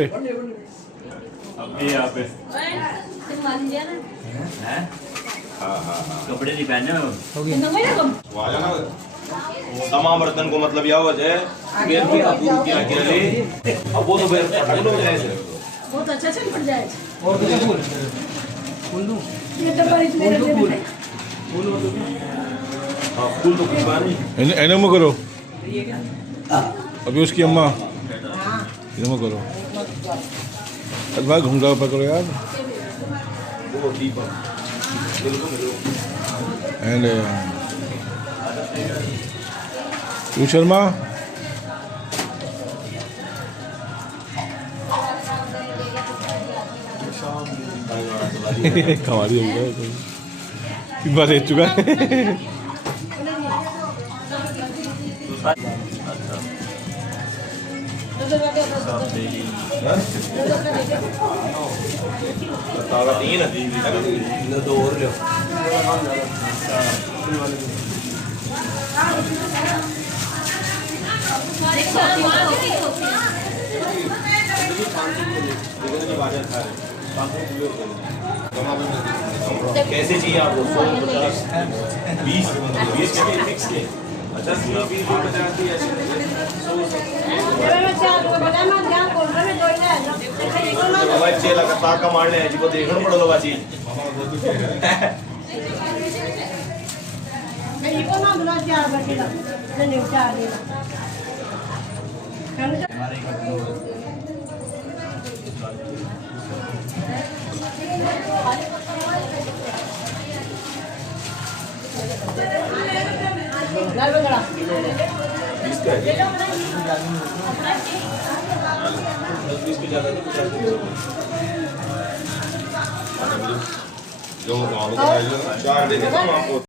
यहाँ पे कपड़े नहीं पहने हो समावर्तन को मतलब यह वजह है अब वो तो फिर बहुत अच्छा चल पड़ जाए ये डब्बा इसमें रख दे फूल तो कुछ नहीं एने में करो अभी उसकी अम्मा इने में करो अरे भाई घूंघा पकड़ो यार वो दीपक एंड तू शर्मा कमाली हो गया बात दे चुका है तीन दो और लो कैसे चाहिए आपको 100 50 20 20 के फिक्स के अच्छा 20 50 की ऐसे बाबा चेला का ताका मारने है जी को देखना पड़ेगा बाजी नहीं को ना दुना 4 बजे ना नहीं 4 देना लाल बगड़ा 20 का है 20 की ज्यादा तो 50 जो 4 दे देता हूं आपको